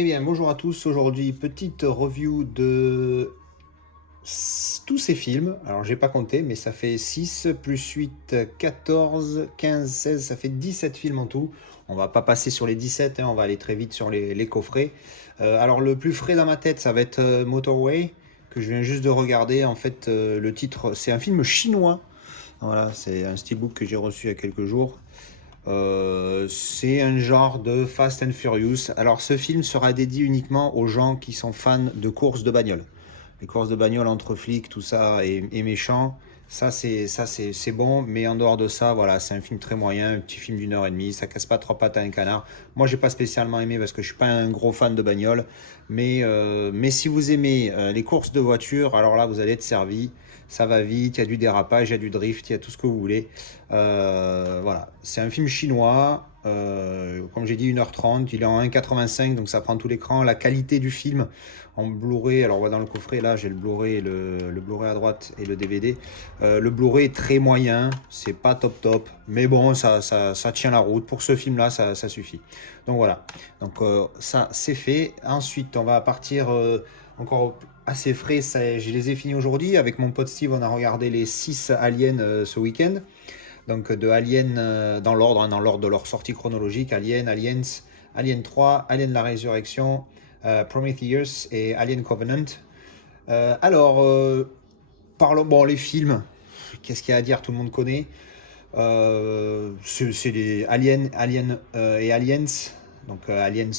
Eh bien, bonjour à tous. Aujourd'hui, petite review de tous ces films. Alors, j'ai pas compté, mais ça fait 6 plus 8, 14, 15, 16, ça fait 17 films en tout. On va pas passer sur les 17, hein, on va aller très vite sur les coffrets. Alors, le plus frais dans ma tête, ça va être Motorway, que je viens juste de regarder. En fait, le titre, c'est un film chinois. Voilà, c'est un steelbook que j'ai reçu il y a quelques jours. C'est un genre de Fast and Furious. Alors ce film sera dédié uniquement aux gens qui sont fans de courses de bagnole. Les courses de bagnole entre flics, tout ça et méchants, ça c'est bon. Mais en dehors de ça, voilà, c'est un film très moyen, un petit film d'une heure et demie. Ça casse pas trop pattes à un canard. Moi, j'ai pas spécialement aimé parce que je suis pas un gros fan de bagnole. Mais si vous aimez les courses de voiture, alors là, vous allez être servi. Ça va vite, il y a du dérapage, il y a du drift, il y a tout ce que vous voulez. Voilà, c'est un film chinois, comme j'ai dit 1h30, il est en 1,85 donc ça prend tout l'écran. La qualité du film en Blu-ray, alors on va dans le coffret, là j'ai le Blu-ray, le Blu-ray à droite et le DVD. Le Blu-ray est très moyen, c'est pas top top, mais bon, ça tient la route. Pour ce film-là, ça suffit. Donc voilà, donc ça c'est fait. Ensuite, on va partir encore assez frais, je les ai finis aujourd'hui. Avec mon pote Steve, on a regardé les 6 aliens ce week-end. Donc de Alien dans l'ordre, hein, dans l'ordre de leur sortie chronologique, Alien, Aliens, Alien 3, Alien la Résurrection, Prometheus et Alien Covenant. Alors, parlons, bon, les films, qu'est-ce qu'il y a à dire, tout le monde connaît. C'est les et Aliens. Donc Aliens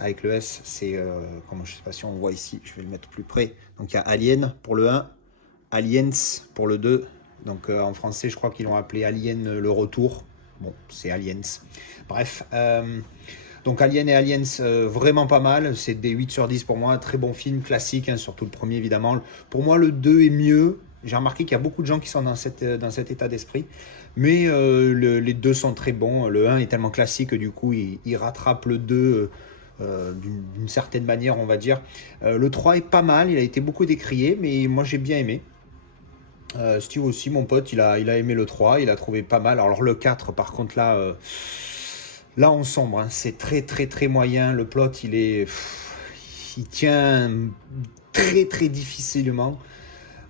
avec le S, c'est, comment, je sais pas si on voit ici, je vais le mettre plus près. Donc il y a Alien pour le 1, Aliens pour le 2. Donc en français, je crois qu'ils l'ont appelé Alien le retour. Bon, c'est Aliens. Bref, donc Alien et Aliens, vraiment pas mal. C'est des 8 sur 10 pour moi. Très bon film, classique, hein, surtout le premier évidemment. Pour moi, le 2 est mieux. J'ai remarqué qu'il y a beaucoup de gens qui sont dans cet état d'esprit. Mais les deux sont très bons. Le 1 est tellement classique que du coup, il rattrape le 2 d'une certaine manière, on va dire. Le 3 est pas mal. Il a été beaucoup décrié, mais moi j'ai bien aimé. Steve aussi, mon pote, il a aimé le 3, il a trouvé pas mal. Alors le 4, par contre, là on sombre, hein. C'est très très très moyen. Le plot, il tient très très difficilement.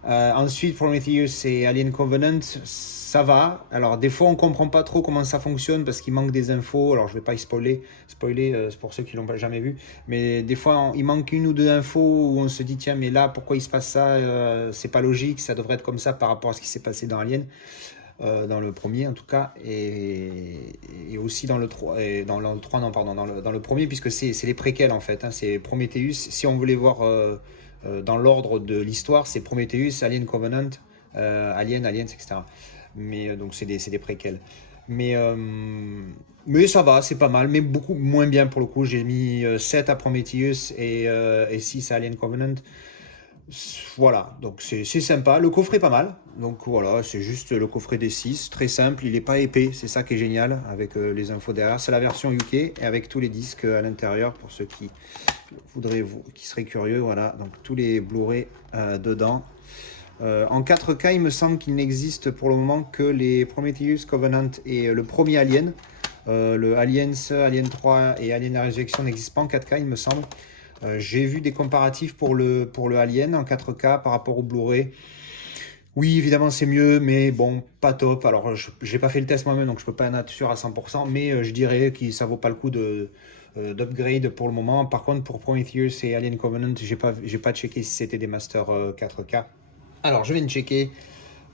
Ensuite, Prometheus et Alien Covenant, ça va. Alors, des fois, on comprend pas trop comment ça fonctionne parce qu'il manque des infos. Alors, je vais pas y spoiler, c'est pour ceux qui l'ont jamais vu. Mais des fois, il manque une ou deux infos où on se dit, tiens, mais là, pourquoi il se passe ça? C'est pas logique, ça devrait être comme ça par rapport à ce qui s'est passé dans Alien. Dans le premier en tout cas, et aussi dans le 3, dans le 3 non pardon, dans le premier, puisque c'est les préquels en fait, hein, c'est Prometheus. Si on voulait voir dans l'ordre de l'histoire, c'est Prometheus, Alien Covenant, Aliens, etc. Mais donc c'est des préquels. Mais, euh, mais ça va, c'est pas mal, mais beaucoup moins bien pour le coup. J'ai mis 7 à Prometheus et 6 à Alien Covenant. Voilà, donc c'est sympa. Le coffret est pas mal. Donc voilà, c'est juste le coffret des 6, très simple. Il est pas épais, c'est ça qui est génial avec les infos derrière. C'est la version UK et avec tous les disques à l'intérieur pour ceux qui qui seraient curieux. Voilà, donc tous les Blu-ray dedans. En 4K, il me semble qu'il n'existe pour le moment que les Prometheus, Covenant et le premier Alien. Le Aliens, Alien 3 et Alien la Résurrection n'existent pas en 4K, il me semble. J'ai vu des comparatifs pour le Alien en 4K par rapport au Blu-ray. Oui, évidemment, c'est mieux, mais bon, pas top. Alors, je n'ai pas fait le test moi-même, donc je peux pas en être sûr à 100%, mais je dirais que ça vaut pas le coup d'upgrade pour le moment. Par contre, pour Prometheus et Alien Covenant, j'ai pas checké si c'était des masters 4K. Alors, je vais me checker.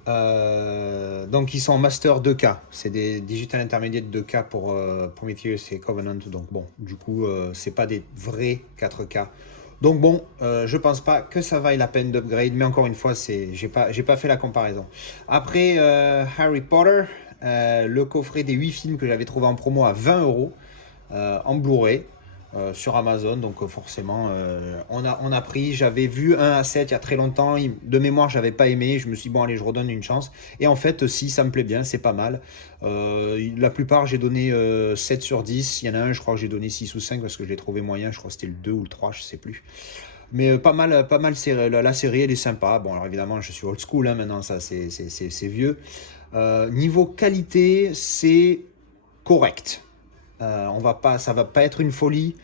Donc, ils sont en master 2K. C'est des digital intermediate 2K pour Prometheus et Covenant. Donc, bon, du coup, c'est pas des vrais 4K. Donc, bon, je pense pas que ça vaille la peine d'upgrade. Mais encore une fois, j'ai pas fait la comparaison. Après, Harry Potter, le coffret des 8 films que j'avais trouvé en promo à 20 euros en Blu-ray sur Amazon. Donc forcément, on a pris. J'avais vu 1 à 7 il y a très longtemps. De mémoire, j'avais pas aimé. Je me suis dit, bon, allez, je redonne une chance. Et en fait, si, ça me plaît bien, c'est pas mal. La plupart, j'ai donné 7 sur 10. Il y en a un, je crois que j'ai donné 6 ou 5 parce que je l'ai trouvé moyen. Je crois que c'était le 2 ou le 3, je sais plus. Mais pas mal la série, elle est sympa. Bon, alors évidemment, je suis old school hein, maintenant, ça c'est vieux. Niveau qualité, c'est correct. Ça va pas être une folie.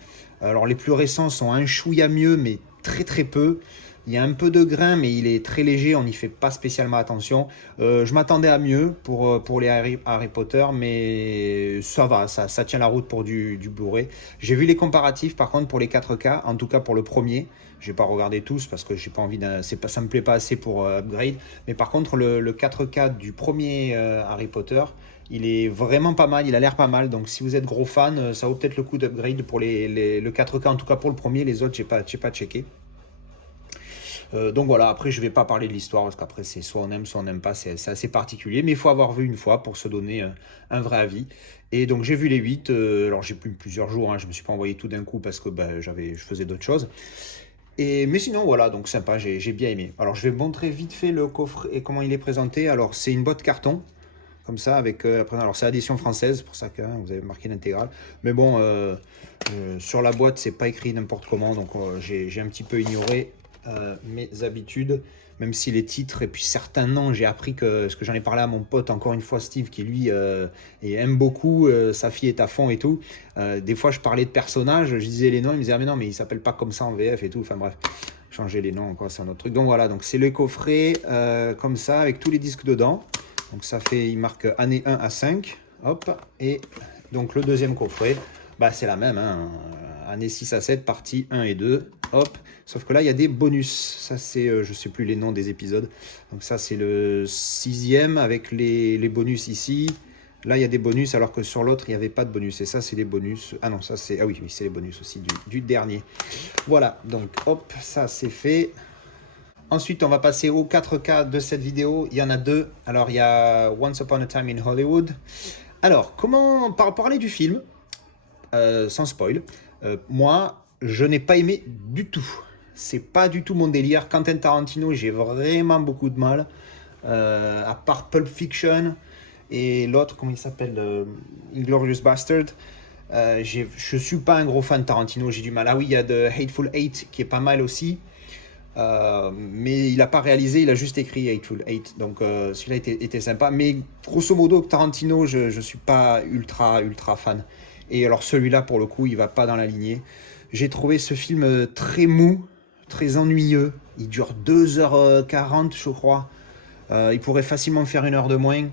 Alors les plus récents sont un chouïa mieux, mais très très peu. Il y a un peu de grain, mais il est très léger, on n'y fait pas spécialement attention. Je m'attendais à mieux pour les Harry Potter, mais ça va, ça tient la route pour du Blu-ray. J'ai vu les comparatifs, par contre, pour les 4K, en tout cas pour le premier. Je vais pas regarder tous parce que j'ai pas envie ça me plaît pas assez pour upgrade. Mais par contre, le 4K du premier Harry Potter, il est vraiment pas mal, il a l'air pas mal. Donc si vous êtes gros fan, ça vaut peut-être le coup d'upgrade pour le 4K, en tout cas pour le premier. Les autres, j'ai pas checké. Donc voilà, après je vais pas parler de l'histoire parce qu'après c'est soit on n'aime pas, c'est assez particulier, mais il faut avoir vu une fois pour se donner un vrai avis. Et donc j'ai vu les 8, alors j'ai plus plusieurs jours, hein, je me suis pas envoyé tout d'un coup parce que je faisais d'autres choses. Mais sinon voilà, donc sympa, j'ai bien aimé. Alors je vais montrer vite fait le coffre et comment il est présenté. Alors c'est une boîte carton, comme ça, avec alors c'est l'édition française, pour ça que vous avez marqué l'intégrale. Mais bon, sur la boîte, c'est pas écrit n'importe comment, donc j'ai un petit peu ignoré mes habitudes, même si les titres et puis certains noms, j'ai appris ce que j'en ai parlé à mon pote, encore une fois, Steve, qui lui aime beaucoup, sa fille est à fond et tout. Des fois, je parlais de personnages, je disais les noms, il me disait, ah mais non, mais il s'appelle pas comme ça en VF et tout, enfin bref. Changer les noms, encore, c'est un autre truc. Donc voilà, donc c'est le coffret comme ça, avec tous les disques dedans. Donc ça fait, il marque année 1 à 5. Hop. Et donc le deuxième coffret, c'est la même. Hein, année 6 à 7, partie 1 et 2. Hop. Sauf que là, il y a des bonus. Ça, c'est, je sais plus les noms des épisodes. Donc ça, c'est le 6e avec les bonus ici. Là, il y a des bonus, alors que sur l'autre, il n'y avait pas de bonus. Et ça, c'est les bonus. Ah non, ça, c'est... Ah oui, c'est les bonus aussi du dernier. Voilà. Donc, hop, ça, c'est fait. Ensuite, on va passer aux 4K de cette vidéo. Il y en a deux. Alors, il y a Once Upon a Time in Hollywood. Alors, parler du film, sans spoil, moi, je n'ai pas aimé du tout. C'est pas du tout mon délire. Quentin Tarantino, j'ai vraiment beaucoup de mal. À part Pulp Fiction et l'autre, comment il s'appelle, Inglourious Bastard. Je suis pas un gros fan de Tarantino, j'ai du mal. Ah oui, il y a The Hateful Eight qui est pas mal aussi. Mais il n'a pas réalisé, il a juste écrit Hateful Eight. Donc celui-là était sympa. Mais grosso modo, Tarantino, je ne suis pas ultra fan. Et alors celui-là, pour le coup, il va pas dans la lignée. J'ai trouvé ce film très mou, très ennuyeux. Il dure 2h40, je crois. Il pourrait facilement faire 1 heure de moins.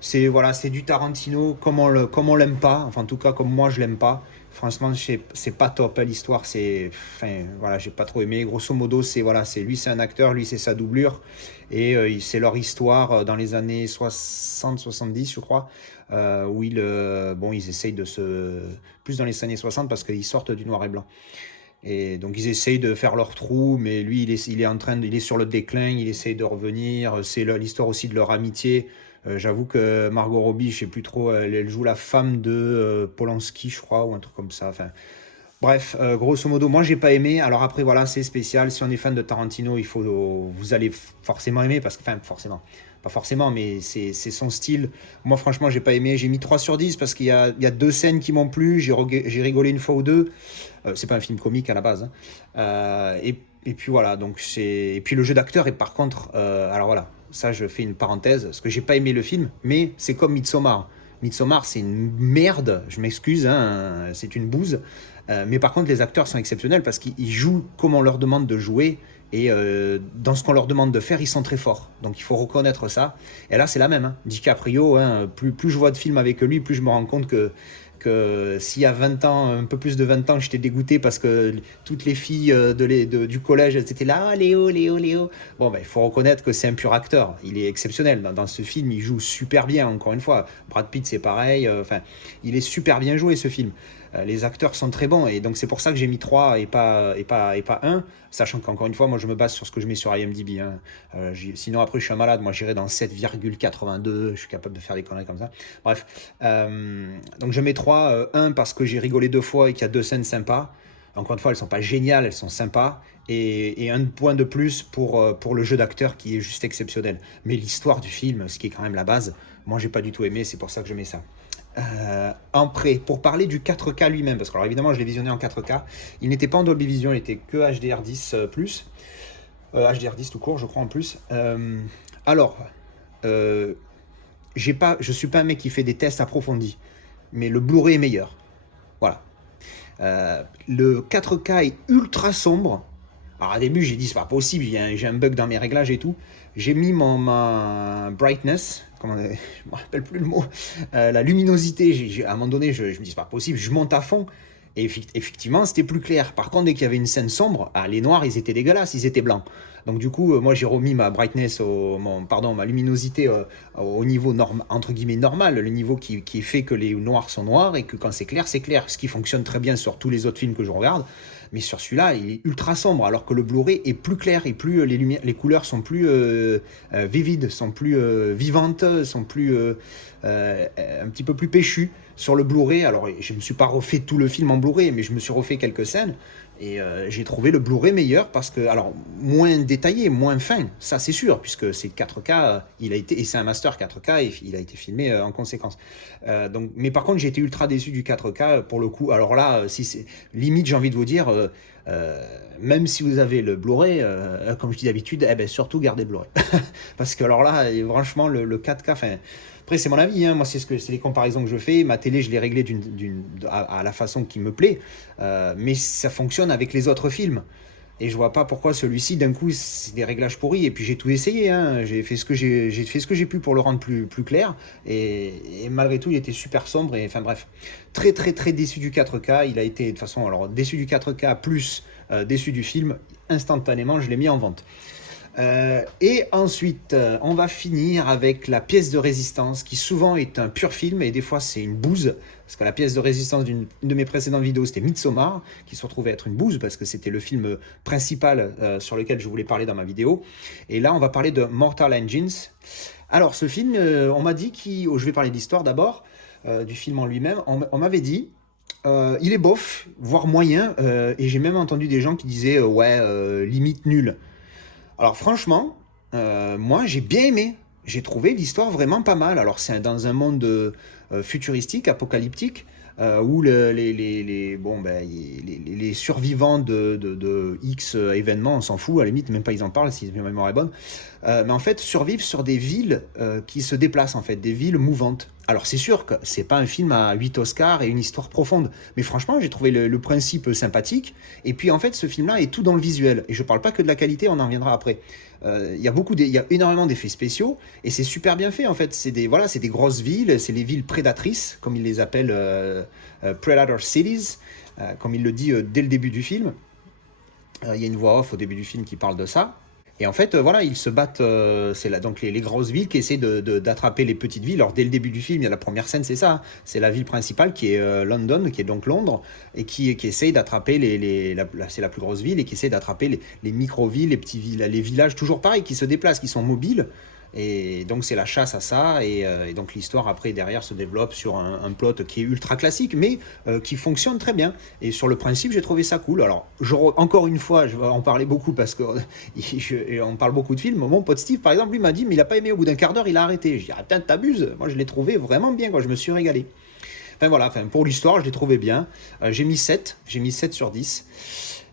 C'est voilà, c'est du Tarantino comme on l'aime pas. Enfin, en tout cas, comme moi, je l'aime pas. Franchement, c'est pas top hein, l'histoire. Enfin, voilà, j'ai pas trop aimé. Grosso modo, lui, c'est un acteur, lui, c'est sa doublure, et c'est leur histoire dans les années 60-70, je crois, où ils essayent plus dans les années 60 parce qu'ils sortent du noir et blanc. Et donc ils essayent de faire leur trou, mais lui il est sur le déclin, il essaye de revenir. C'est l'histoire aussi de leur amitié. J'avoue que Margot Robbie, je sais plus trop, elle joue la femme de Polanski, je crois, ou un truc comme ça. Enfin, bref, grosso modo, moi j'ai pas aimé. Alors après, voilà, c'est spécial. Si on est fan de Tarantino, vous allez forcément aimer, parce que, enfin, forcément, pas forcément, mais c'est son style. Moi, franchement, j'ai pas aimé. J'ai mis 3 sur 10 parce qu'il y a 2 scènes qui m'ont plu. J'ai rigolé une fois ou deux. C'est pas un film comique à la base. Hein. Et puis voilà, et puis le jeu d'acteur est par contre, alors voilà, ça je fais une parenthèse, parce que j'ai pas aimé le film, mais c'est comme Midsommar. Midsommar, c'est une merde, je m'excuse, hein, c'est une bouse. Mais par contre, les acteurs sont exceptionnels parce qu'ils jouent comme on leur demande de jouer. Et dans ce qu'on leur demande de faire, ils sont très forts. Donc il faut reconnaître ça. Et là, c'est la même. Hein. DiCaprio, hein, plus je vois de films avec lui, plus je me rends compte que s'il y a 20 ans, un peu plus de 20 ans, j'étais dégoûté parce que toutes les filles du collège, elles étaient là, ah, Léo, Léo, Léo. Bon, il faut reconnaître que c'est un pur acteur. Il est exceptionnel. Dans ce film, il joue super bien, encore une fois. Brad Pitt, c'est pareil. Il est super bien joué, ce film. Les acteurs sont très bons, et donc c'est pour ça que j'ai mis 3 et pas 1, sachant qu'encore une fois, moi je me base sur ce que je mets sur IMDb. Hein. Sinon après je suis un malade, moi j'irai dans 7,82, je suis capable de faire des conneries comme ça. Bref, donc je mets 3, 1 parce que j'ai rigolé 2 fois et qu'il y a 2 scènes sympas. Encore une fois, elles sont pas géniales, elles sont sympas. Et un point de plus pour le jeu d'acteur qui est juste exceptionnel. Mais l'histoire du film, ce qui est quand même la base, moi j'ai pas du tout aimé, c'est pour ça que je mets ça. Pour parler du 4K lui-même, parce que alors évidemment je l'ai visionné en 4K, il n'était pas en Dolby Vision, il était que HDR10+, HDR10 tout court je crois en plus. Je suis pas un mec qui fait des tests approfondis, mais le Blu-ray est meilleur. Voilà. Le 4K est ultra sombre. Alors, au début, j'ai dit, c'est pas possible, j'ai un bug dans mes réglages et tout. J'ai mis ma brightness, comment, je me rappelle plus le mot, la luminosité. À un moment donné, je me dis, c'est pas possible, je monte à fond. Et effectivement, c'était plus clair. Par contre, dès qu'il y avait une scène sombre, les noirs, ils étaient dégueulasses, ils étaient blancs. Donc du coup, moi, j'ai remis ma brightness, ma luminosité au niveau entre guillemets normal, le niveau qui fait que les noirs sont noirs et que quand c'est clair, c'est clair. Ce qui fonctionne très bien sur tous les autres films que je regarde. Mais sur celui-là, il est ultra sombre, alors que le Blu-ray est plus clair et plus les couleurs sont plus vivides, sont plus vivantes, sont plus un petit peu plus péchues sur le Blu-ray. Alors, je ne me suis pas refait tout le film en Blu-ray, mais je me suis refait quelques scènes. Et j'ai trouvé le Blu-ray meilleur parce que, alors, moins détaillé, moins fin, ça c'est sûr, puisque c'est 4K, et c'est un master 4K et il a été filmé en conséquence. Mais par contre, j'ai été ultra déçu du 4K pour le coup. Alors là, si c'est limite, j'ai envie de vous dire, même si vous avez le Blu-ray, comme je dis d'habitude, surtout gardez le Blu-ray. Parce que alors là, franchement, le 4K, après, c'est mon avis, hein. Moi, c'est les comparaisons que je fais. Ma télé, je l'ai réglée à la façon qui me plaît. Mais ça fonctionne avec les autres films. Et je vois pas pourquoi celui-ci, d'un coup, c'est des réglages pourris. Et puis, j'ai tout essayé, hein. J'ai fait ce que j'ai pu pour le rendre plus clair. Et malgré tout, il était super sombre. Et enfin, bref. Très, très, très déçu du 4K. Il a été, de toute façon, alors, déçu du 4K plus déçu du film. Instantanément, je l'ai mis en vente. Et ensuite, on va finir avec la pièce de résistance, qui souvent est un pur film, et des fois c'est une bouse, parce que la pièce de résistance d'une de mes précédentes vidéos, c'était Midsommar, qui se retrouvait être une bouse, parce que c'était le film principal sur lequel je voulais parler dans ma vidéo. Et là, on va parler de Mortal Engines. Alors, ce film, on m'a dit je vais parler de l'histoire d'abord, du film en lui-même. On m'avait dit... il est bof, voire moyen, et j'ai même entendu des gens qui disaient limite nul. Alors franchement, moi j'ai bien aimé. J'ai trouvé l'histoire vraiment pas mal. Alors c'est dans un monde futuristique, apocalyptique, où les survivants de X événements, on s'en fout, à la limite, même pas ils en parlent si ma mémoire est bonne, mais en fait survivent sur des villes qui se déplacent, en fait, des villes mouvantes. Alors c'est sûr que c'est pas un film à 8 Oscars et une histoire profonde, mais franchement j'ai trouvé le principe sympathique, et puis en fait ce film-là est tout dans le visuel, et je parle pas que de la qualité, on en reviendra après. Il y a énormément d'effets spéciaux, et c'est super bien fait en fait, c'est des grosses villes, c'est les villes prédatrices, comme ils les appellent, Predator Cities, comme il le dit dès le début du film. Il y a une voix off au début du film qui parle de ça. Et en fait, ils se battent, c'est là, donc les grosses villes qui essaient d'attraper les petites villes. Alors dès le début du film, il y a la première scène, c'est ça, c'est la ville principale qui est London, qui est donc Londres, et qui essaye d'attraper c'est la plus grosse ville, et qui essaie d'attraper les micro-villes, les petits villes, les villages toujours pareils, qui se déplacent, qui sont mobiles. Et donc c'est la chasse à ça, et donc l'histoire après derrière se développe sur un plot qui est ultra classique, mais qui fonctionne très bien. Et sur le principe, j'ai trouvé ça cool. Alors encore une fois, je vais en parler beaucoup parce que on parle beaucoup de films. Mon pote Steve par exemple, lui m'a dit mais il a pas aimé, au bout d'un quart d'heure il a arrêté. Je dis ah t'abuses, moi je l'ai trouvé vraiment bien, quoi. Je me suis régalé. Pour l'histoire je l'ai trouvé bien. J'ai mis 7 sur 10.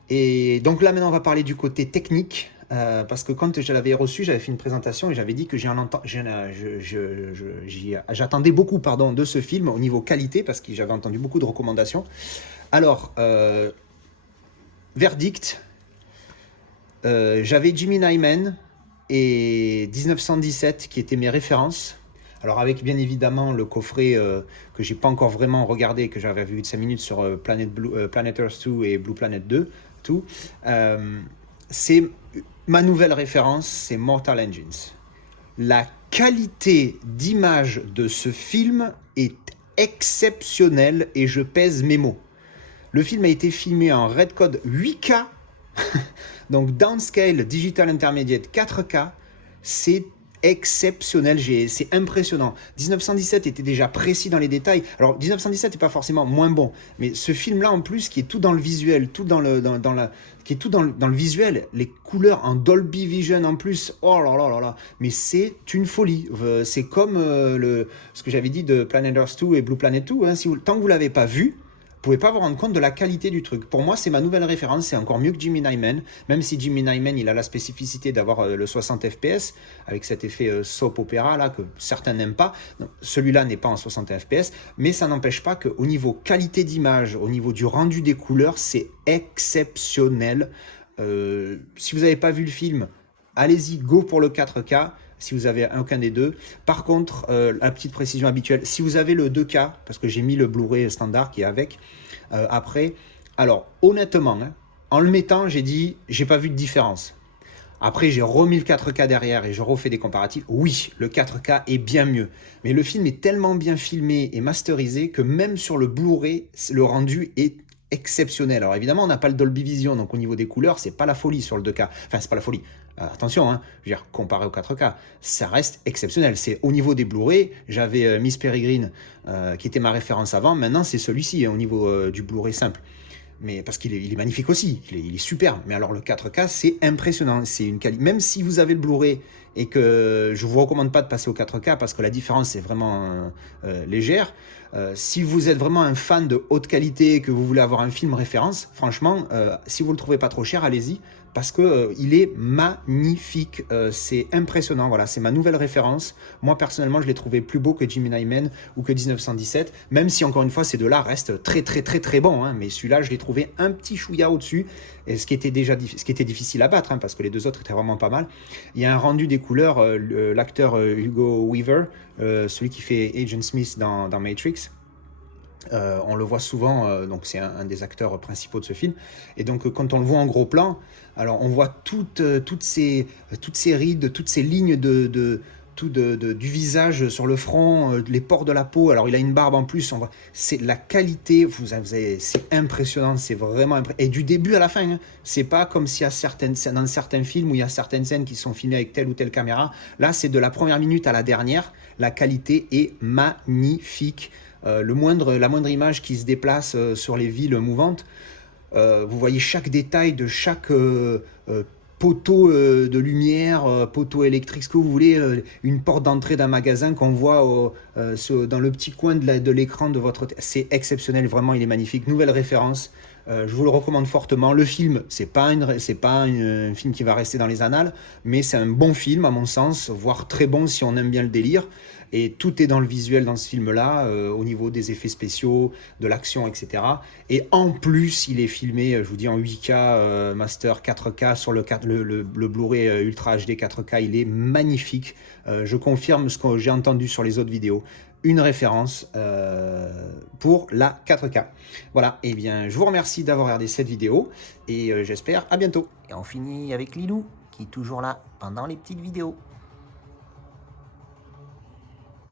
Et donc là maintenant on va parler du côté technique. Parce que quand je l'avais reçu, j'avais fait une présentation et j'avais dit que j'attendais beaucoup de ce film au niveau qualité, parce que j'avais entendu beaucoup de recommandations. Alors, verdict, j'avais Jimmy Nyman et 1917 qui étaient mes références. Alors avec bien évidemment le coffret que j'ai pas encore vraiment regardé, que j'avais vu de 5 minutes sur Planet Earth 2 et Blue Planet 2, tout. C'est ma nouvelle référence, c'est Mortal Engines. La qualité d'image de ce film est exceptionnelle, et je pèse mes mots. Le film a été filmé en Red Code 8K, donc downscale digital intermediate 4K. C'est exceptionnel, c'est impressionnant. 1917 était déjà précis dans les détails. Alors 1917 n'est pas forcément moins bon, mais ce film-là en plus, qui est tout dans le visuel, qui est tout dans le visuel, les couleurs en Dolby Vision en plus, oh là là là là, mais c'est une folie. C'est comme ce que j'avais dit de Planet Earth 2 et Blue Planet 2, hein. Tant que vous l'avez pas vu, vous pouvez pas vous rendre compte de la qualité du truc. Pour moi, c'est ma nouvelle référence, c'est encore mieux que Jimmy Nyman, même si Jimmy Nyman, il a la spécificité d'avoir le 60 fps, avec cet effet soap opéra là, que certains n'aiment pas. Celui-là n'est pas en 60 fps, mais ça n'empêche pas qu'au niveau qualité d'image, au niveau du rendu des couleurs, c'est exceptionnel. Si vous n'avez pas vu le film, allez-y, go pour le 4K. Si vous avez aucun des deux. Par contre, la petite précision habituelle, si vous avez le 2K, parce que j'ai mis le Blu-ray standard qui est avec, après, alors honnêtement, hein, en le mettant, j'ai dit, j'ai pas vu de différence. Après, j'ai remis le 4K derrière et je refais des comparatifs. Oui, le 4K est bien mieux. Mais le film est tellement bien filmé et masterisé que même sur le Blu-ray, le rendu est exceptionnel. Alors évidemment, on n'a pas le Dolby Vision, donc au niveau des couleurs, c'est pas la folie sur le 2K. Enfin, c'est pas la folie. Attention, hein, je veux dire, comparé au 4K, ça reste exceptionnel. C'est au niveau des Blu-ray, j'avais Miss Peregrine, qui était ma référence avant. Maintenant, c'est celui-ci, hein, au niveau du Blu-ray simple. Mais parce qu'il est magnifique aussi, il est superbe. Mais alors le 4K, c'est impressionnant. C'est une qualité. Même si vous avez le Blu-ray et que je vous recommande pas de passer au 4K parce que la différence est vraiment légère. Si vous êtes vraiment un fan de haute qualité et que vous voulez avoir un film référence, franchement, si vous le trouvez pas trop cher, allez-y. Parce que il est magnifique, c'est impressionnant, voilà, c'est ma nouvelle référence. Moi personnellement, je l'ai trouvé plus beau que Jimmy Nyman ou que 1917, même si encore une fois ces deux-là restent très très très très bons, hein, mais celui-là je l'ai trouvé un petit chouïa au-dessus, et ce qui était difficile à battre, hein, parce que les deux autres étaient vraiment pas mal. Il y a un rendu des couleurs, l'acteur Hugo Weaver, celui qui fait Agent Smith dans Matrix. On le voit souvent, donc c'est un des acteurs principaux de ce film. Et donc quand on le voit en gros plan, alors on voit toutes ces rides, toutes ces lignes du visage sur le front, les pores de la peau. Alors il a une barbe en plus. C'est la qualité, c'est impressionnant, c'est vraiment impressionnant. Et du début à la fin, hein, c'est pas comme s'il y a dans certains films où il y a certaines scènes qui sont filmées avec telle ou telle caméra. Là, c'est de la première minute à la dernière. La qualité est magnifique. La moindre image qui se déplace sur les villes mouvantes, vous voyez chaque détail de chaque poteau de lumière, poteau électrique, ce que vous voulez, une porte d'entrée d'un magasin qu'on voit dans le petit coin de l'écran de votre... C'est exceptionnel, vraiment, il est magnifique. Nouvelle référence. Je vous le recommande fortement. Le film, c'est pas un film qui va rester dans les annales, mais c'est un bon film à mon sens, voire très bon si on aime bien le délire. Et tout est dans le visuel dans ce film-là, au niveau des effets spéciaux, de l'action, etc. Et en plus, il est filmé, je vous dis, en 8K, Master 4K, sur le Blu-ray Ultra HD 4K, il est magnifique. Je confirme ce que j'ai entendu sur les autres vidéos. Une référence pour la 4K. Voilà, et bien je vous remercie d'avoir regardé cette vidéo, et j'espère à bientôt. Et on finit avec Lilou, qui est toujours là pendant les petites vidéos.